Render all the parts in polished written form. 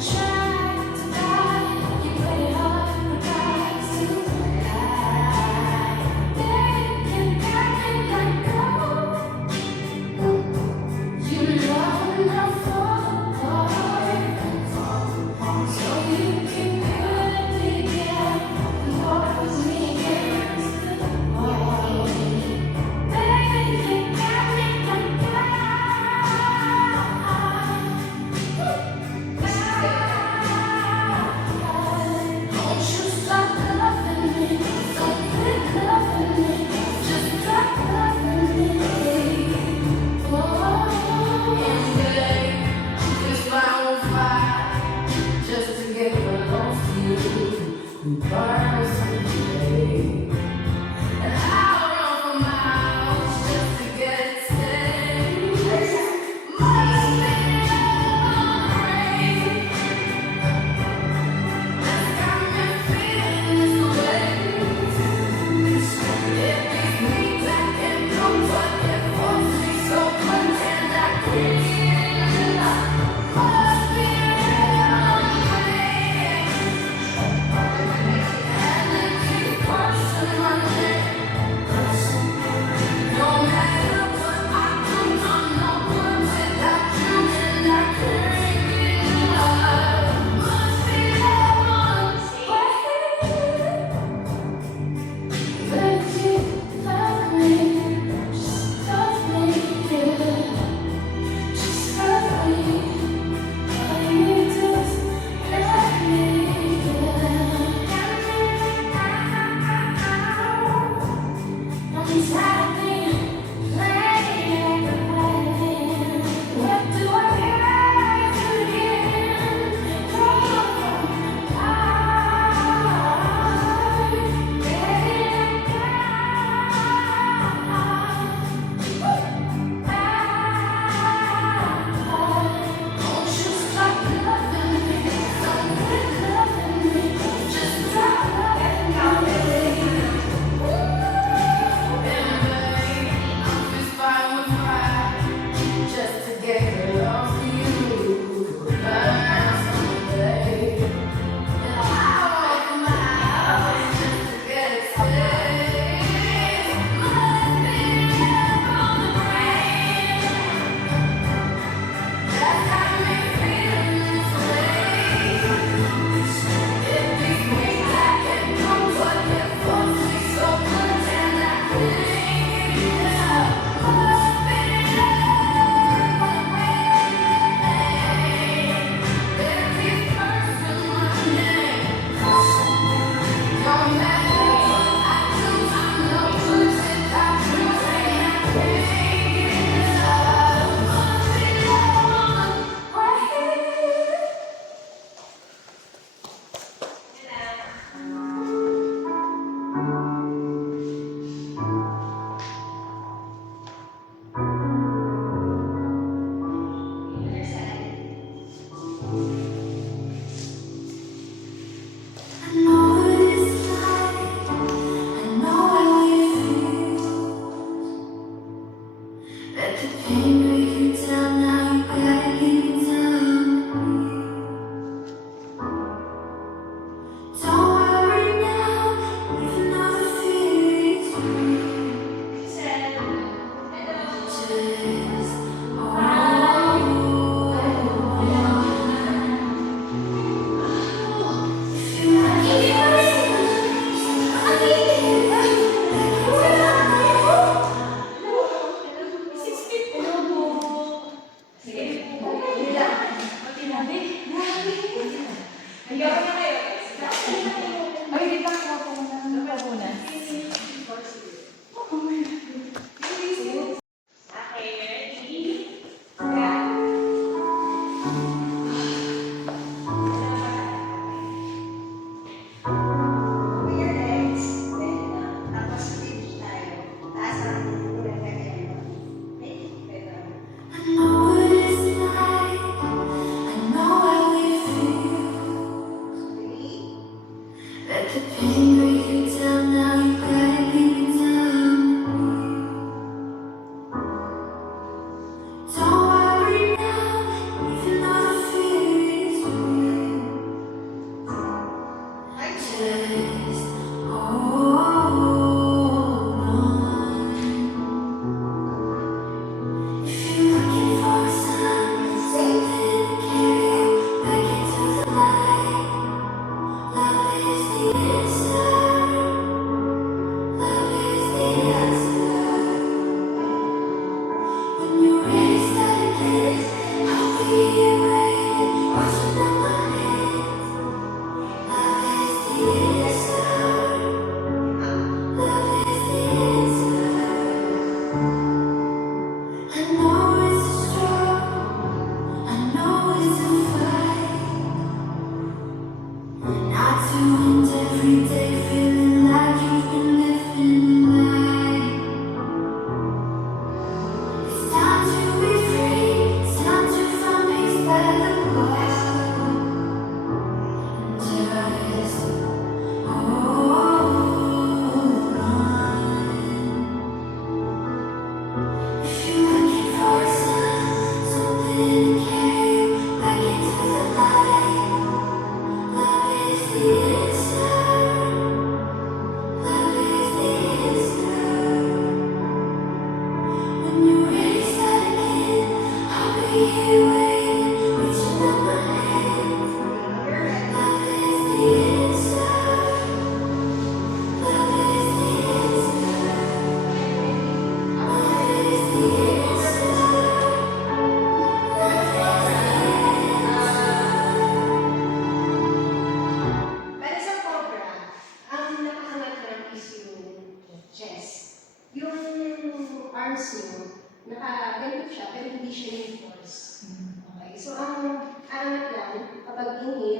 Try to buy, you play hard.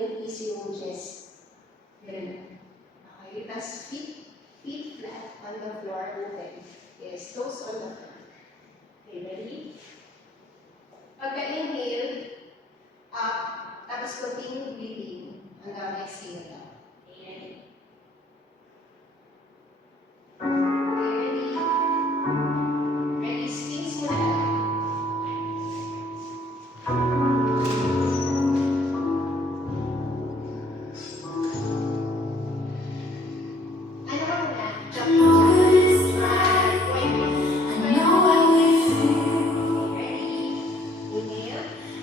natin is yung chest. Ganun. Okay, tas feet flat on the floor, open. Yes, toes on the floor. Okay, ready? Pagka-inhale, up, tapos continue breathing hanggang exhale na. Okay, ready? Ready, spins muna lang. Ano ka muna? Jump, jump.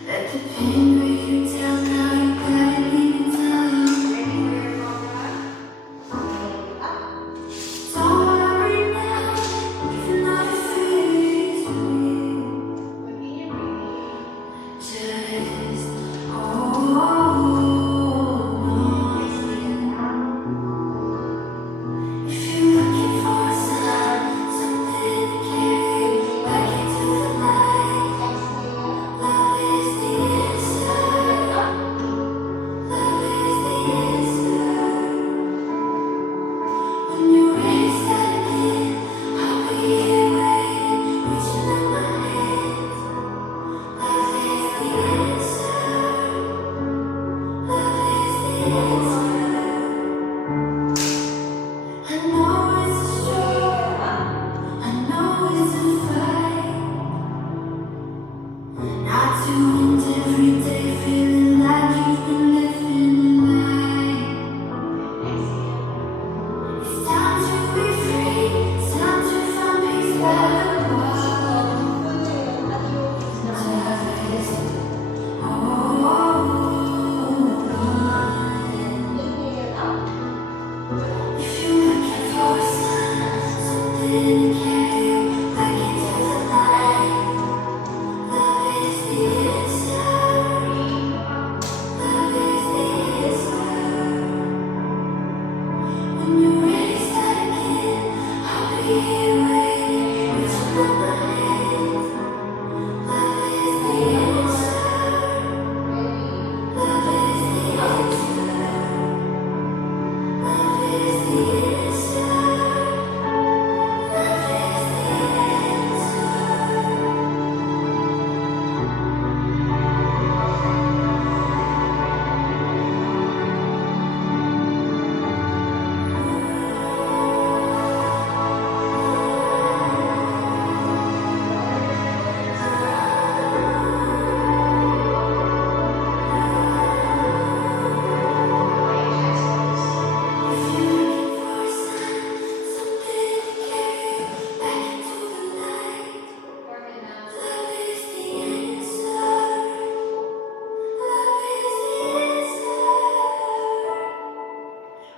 Let the pain break you down, now you gotta leave it down. Don't worry now, even though it feels weird. Just hold on. If you're looking for something to carry back into the light, love is the answer. Love is the answer. When you're ready, step in. I'll be here waiting, reaching out my hands. Love is the answer. Love is the answer. I know it's a struggle. I know it's a fight. Not to end every day feeling like you've been living a lie. It's time to be free. It's time to find peace by the wall. Just hold on. If you're looking for something to carry back into the light, love is the answer. Love is the answer. When you're ready, start again. I'll be here waiting, reaching out my hands. Love is the answer. Love is the answer. Love is the answer. Love is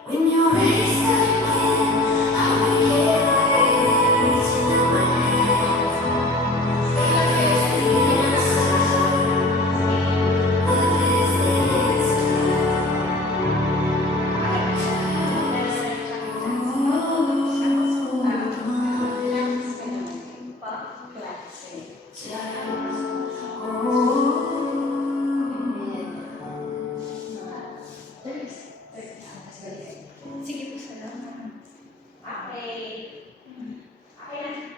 when you're ready, start again. I'll be here waiting, reaching out my hands. Love is the answer. Love is the answer. Sige po, salamat. Okay. Okay na.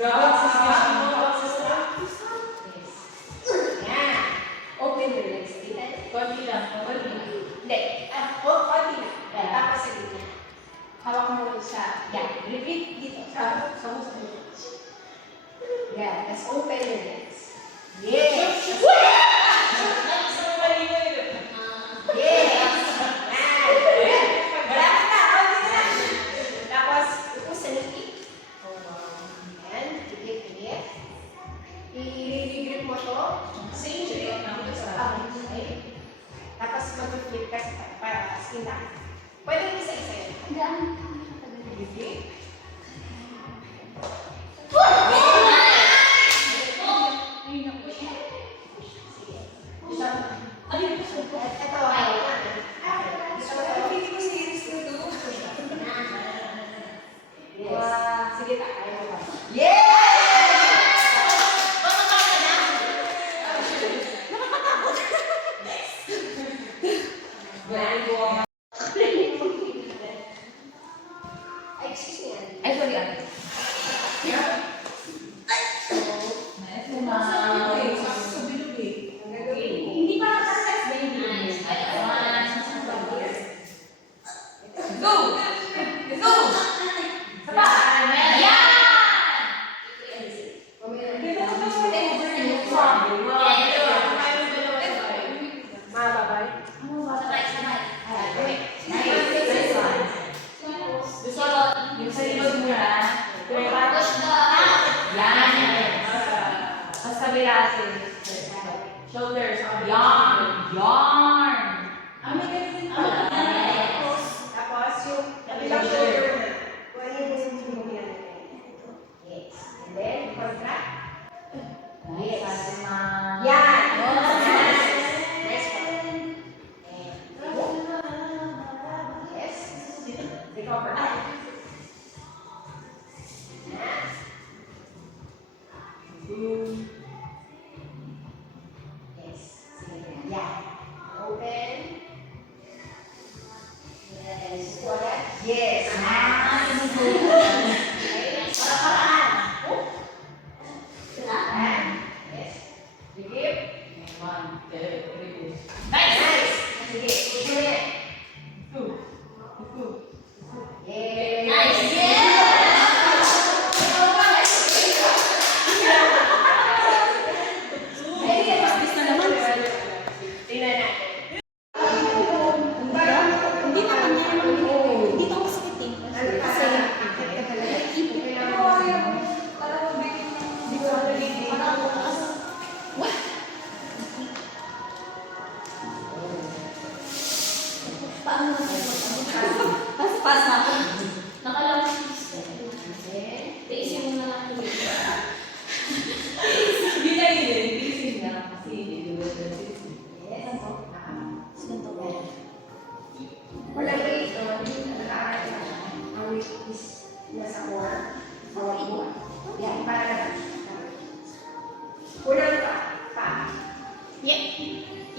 Yan. Open your legs. Konti lang. Hindi. Konti lang. Tapos sa gitna. Hawak mo sa, yan. Repeat dito. Sa yan. Let's open your legs. Yes. Yes. Yan. Malapit na. Konti na. Tapos, upo sa likid. Yan. Pikit. I-grip mo to. Same grip. Okay. Tapos mag-flip ka para skin lang. Pwede isa-isa yun. Okay. Ito, sige ta, ayaw mo. Excuse me. Ay, sorry, ate. Hindi pa nakasas, baby. Go! Go! Saba! Yung sa likod mo na. Yan. Tapos sa birasin. Shoulders. Yarn. Yarn. May ganun din pala. Tapos yung ilang shoulder na. Pwede mo yung yan. Yes. And then, contract. Yes. Yan. Nice one. Yes. Recover. Yes. Yeah. Open. Yes. Yes. Yes. Grip. Nice. Sige. Ulit. Yes. Tingnan natin. Hindi naman yan. Hindi to masakit eh. Kasi, akit ka talaga. Paano na pas na ako. Nakalawin. Tiisin mo na lang yung Hindi na yun. Tiisin na. Kasi hindi ko Yes. ganito ba? Wala ba ito? Ang weight is nasa core. Bawal mo. Yan, para naman. Kulang pa.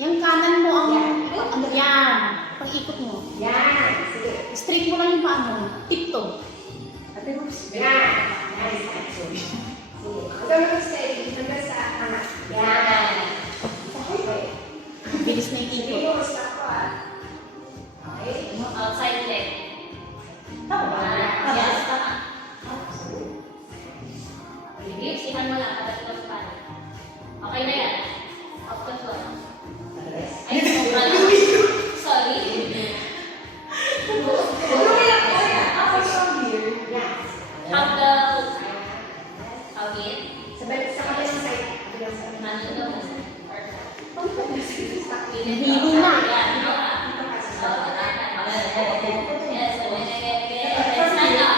Yung kanan mo ang Yan. ano yan. Pag-ikot mo. Yan. Sige. Straight mo lang yung paa mo. Tiptoe. Yan. Nice. Sige. Huwag mo steady. Hanggang sa angat. Yan. Okay. Bilis na Sige ikot. mo, stop ko ah. Okay. Outside leg. Tama ba? Yes, tama. Iksihan mo lang. Pagkatapos pa. Okay na yan. Off the floor. Ay, sorry. How the Sa kabilang side. Kabilang side. Hilo na. Dito ka sa Yes, stand up.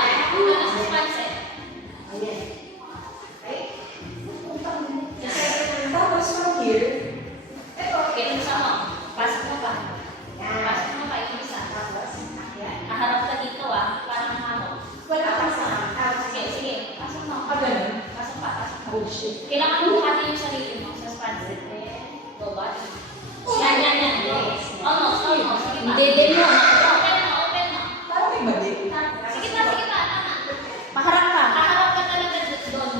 Ayan. Okay? Tapos from here, Ito. Okay, isa mo. Pasok mo pa. Yan. Pasok mo pa yung isa. Tapos, ayan. Kaharap ka dito parang hamon. Wala kang sa Sige, sige. Pasok mo. ganun. Pasok pa, pasok pa. Oh shit. Kailangan mo buhatin yung sarili mo sa spanse. Go back. Yan. Almost. Sige pa. Hindi mo. Open mo. Parang may mali. Sige pa. Tama. Paharap ka. Paharap ka talaga doon.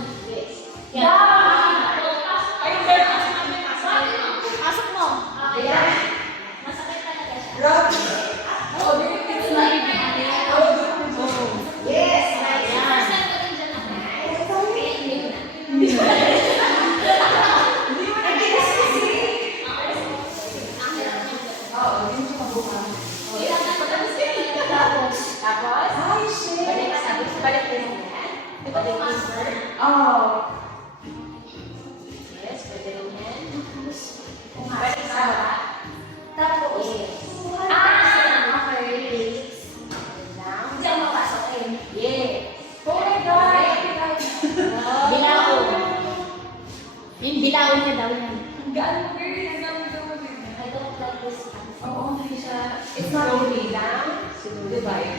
Gawin niya daw yan. Ang gaan mo, girl. Ang dami-dami mo, girl. I don't like this. Oo, hindi siya. It's not only lang. Divide.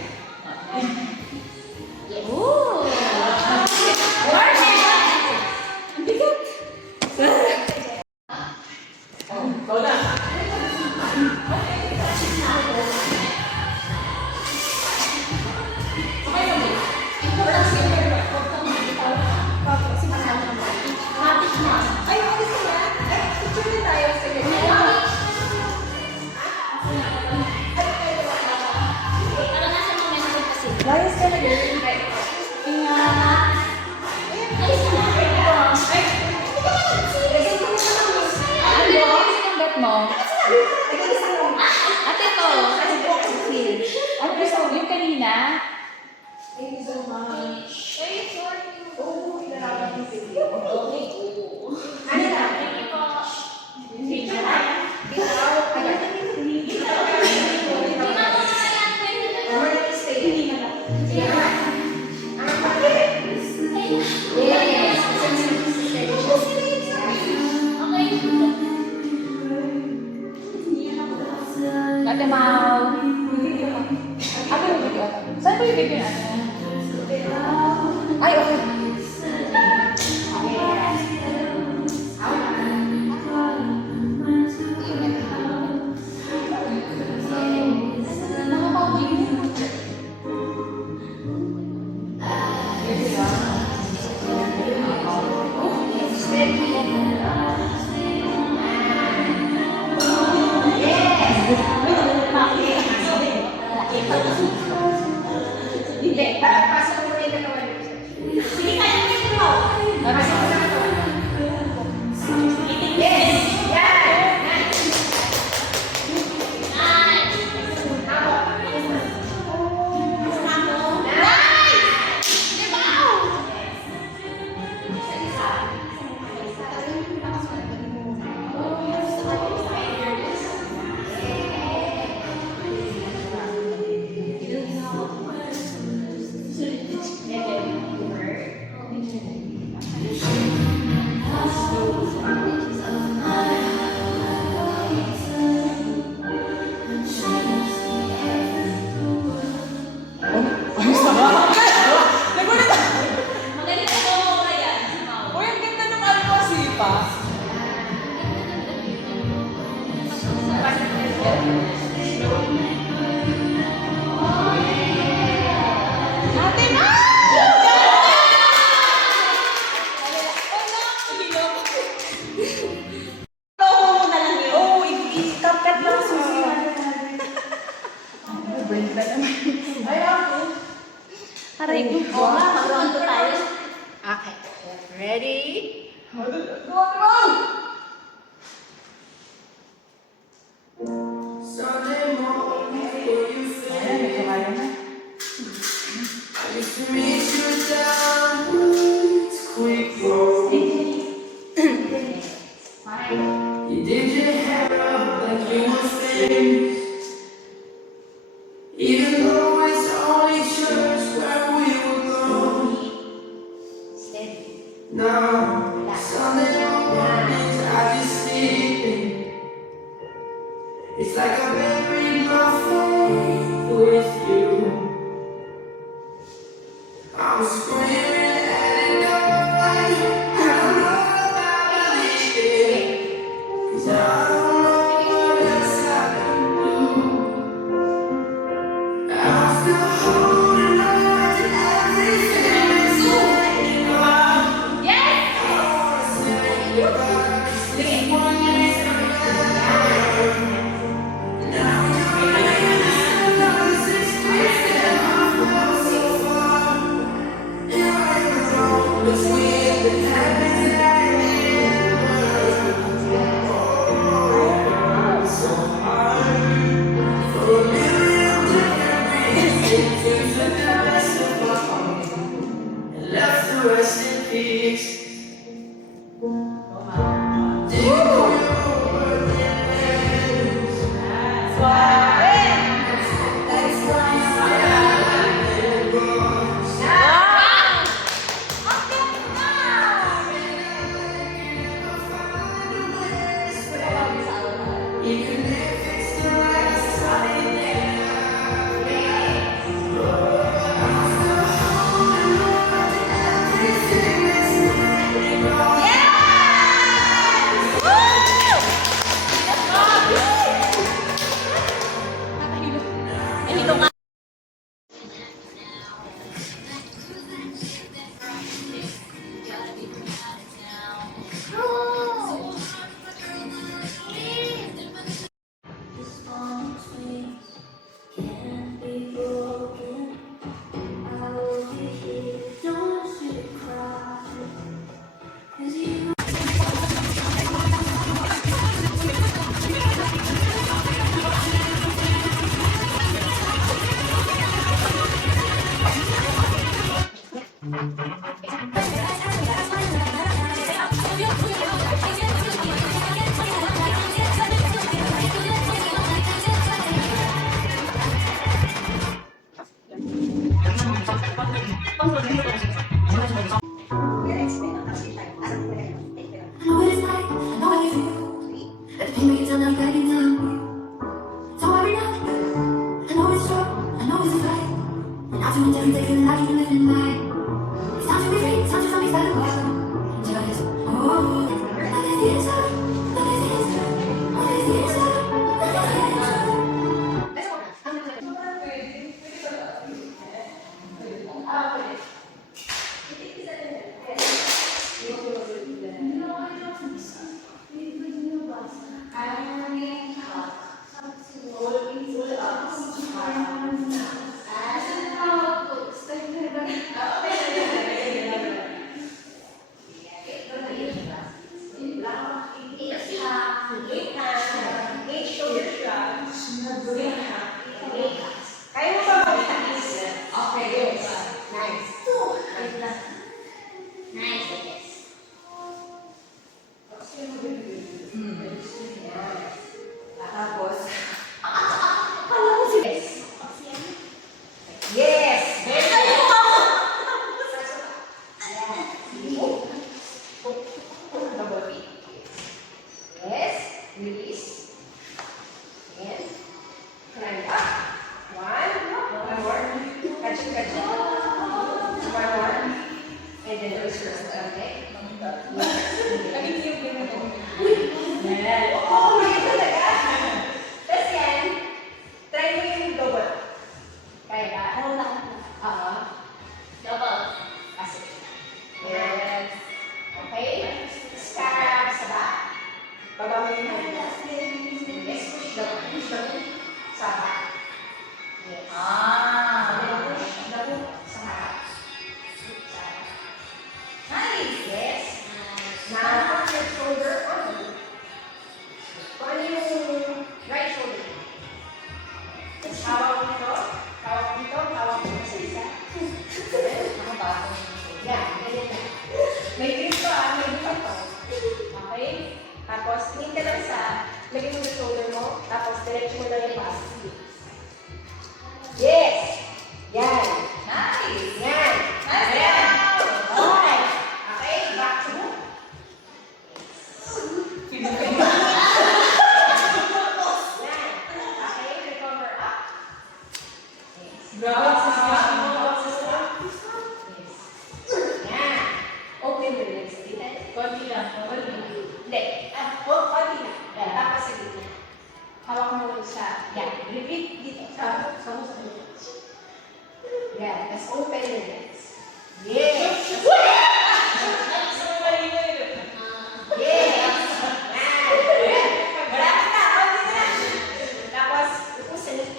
Yes. Ooh! Ang bigat! Ikaw na. Matik na. Ay, alis ka na. Ay, picture na tayo sa ganyan. Para nasa momentum kasi. Layas ka na, girl. Ingat. Alis ka na. Ano? Ang bet mo? Ate to. Ano gusto mo? Yung kanina? Thank you so much. Ay, sorry. Oh, hinarapan mo si Okay, go. Ano na? Thank you po. Picture na. Bitaw. Ayan. Or stay. Yes. Ate Mau. Ako yung video. Saan ba yung video natin? Ay, okay. Hindi. Pasok mo na yung katawan mo. Sige, kaya mo. Pasok mo na katawan. Yes. Yan. Nice. Magaling ka mo kaya. Uy, ang ganda ng ano mo, sipa. Ate Mau! Oo, na lang yun. Oo, i-cut lang susi. Brain pa naman. Ay, ako. Aray ko. Oo nga, mag-round to tayo. Okay. Ready? Go, go! Sunday morning before you Ayan, may kaya na. I used to meet you down Woods Quick Road. You did your hair up like you were famous, even though it's only church where we would go. Now Sunday mornings I just sleep in. It's like I buried my faith with you. I'm screaming at it go away. I don't know if I believe it, 'cause I don't know what else I can do. I'm still holding on to everything that's saying goodbye. I don't wanna say goodbye, 'cause this one is forever. Now you're leaving another 6 weeks and I felt so far. Here I am alone, but we've been having so hard for a million different reasons. We took the best of our own and left the rest in peace. Do you know your birthday plans? That's why you said I let go. I know what it's like, I know what you feel. That pain makes it sound like I can tell you. So every night, I know it's true, I know it's a fight. And not too intense, taking life, you living life. It's time to be free, it's time to tell me that it was. Just, oh, love is the answer, love is the answer, love is the answer, love is the answer. Let's go na. Kaya mo ba mag-taas? Okay, yes. Nice. Nice, yes. Tapos, yes. Yes! Very good. Double beat. Yes. Release. And climb up. One more. Catch it, catch it. One more. And then release your okay? Yes. Oh, may talaga. Tapos yan, try mo yung double. Kaya ka? Oo. Double. Kasi. Yes. Okay? Scarab sa back. Baba mo yung hand. Yes, push down. Push down. Sa back. Yes. And then push down sa harap. Sa harap. Nice! Yes. Now, put your shoulder on. Kung ano yung right shoulder. Tapos hawak dito. Hawak dito. Hawak dito sa isa. Yan, ganyan na. May grip to may grip to. Okay? Tapos, tingin ka lang sa, lagay mo yung shoulder mo, tapos diretso mo lang yung pass. Yes! Yan. Nice! Yan. Yan. Okay. Okay, back to move. Yan. Okay, recover up. Yes. Yan. Open your legs. Konti lang. Hindi. Konti lang. Tapos sa gitna. Hawak mo ulit sa, yan. Repeat dito. Sa yan. Tapos open your legs. Yes. Yes. Yan. Malapit na. Konti na. Tapos, upo sa left.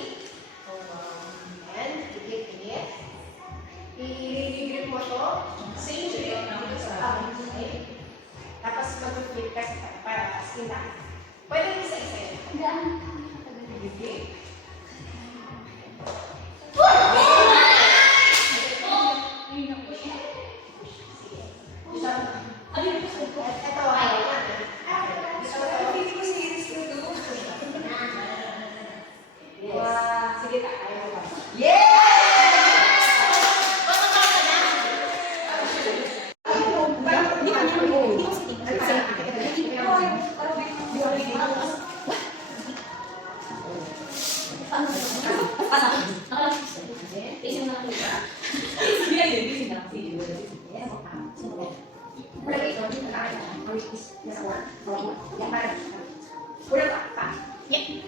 Yan. Igit. I-grip mo to. Same grip. Dito sa palm. Okay? Tapos mag-flip ka para skin down. Pwede isa-isa yun. Okay? Ito, ayaw na. Gusto ko ito. Hindi ko serious ko ito. Yes. Sige ka, ayaw ka. Yes!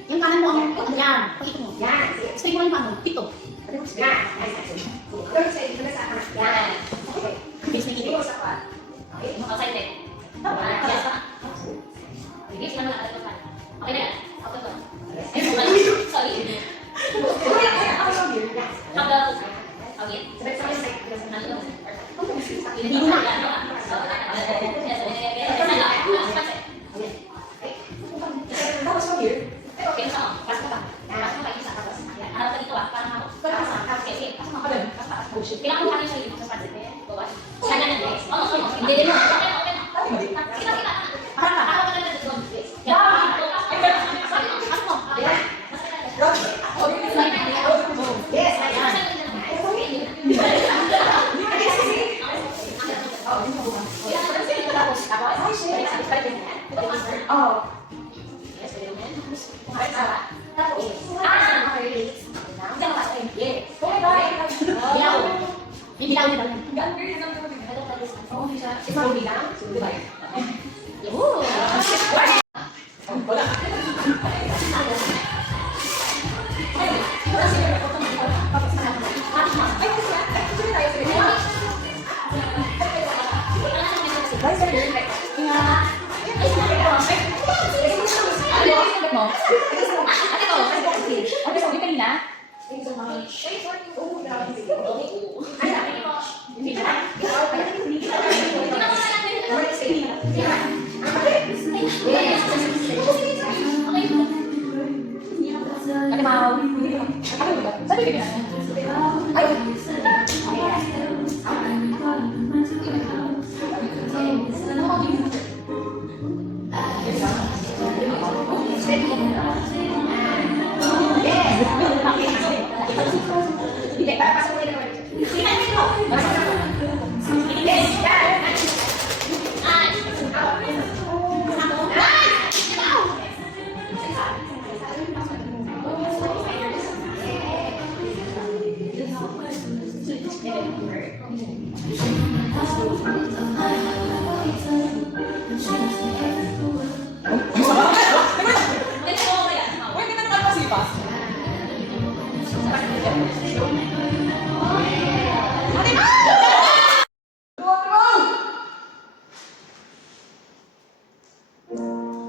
Yung kanan mo ang yan. Pakita mo. Yan. Stay mo lang paano? Pito. Yan. Yan. Okay. Base na Hindi kito. mo sa pa. Okay. Outside leg. Yes, pa. Base na lang ito pa. Okay na yan. Ako to. Ay, sorry. Hanggang. Okay. Hindi mo na. Tapos from here. Okay, so, pasok ka. Pasok ka isa. Harap ka dito parang ako. Okay, sige. Pasok ka. Kailangan mo kami sa iyo sa pansit. Hindi din mo. Okay. Kita. Ako ka na doon. Yes, Oh. Ate Mau. Saan bibigyan natin?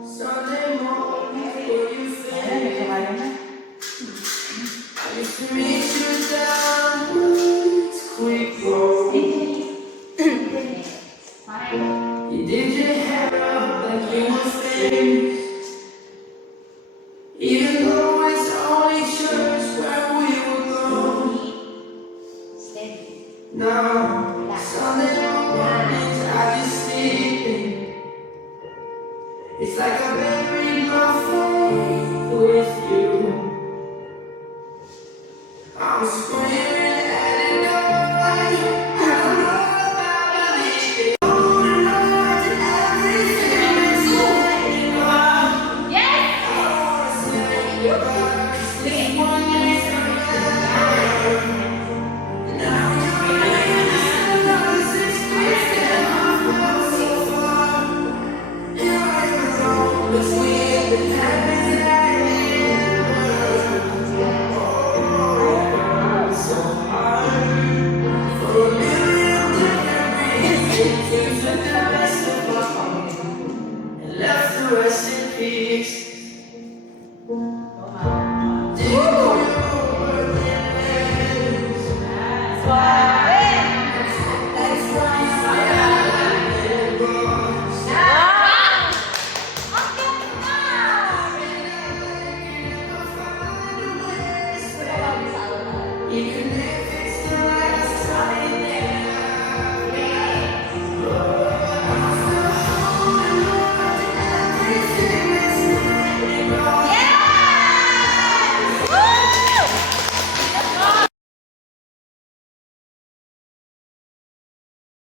Sunday morning, will you think I used to meet you down Woods Creek Road? You did your hair up like you were famous, even though it's the only church where we would go. No, Sunday mornings I just sleep in. It's like I've been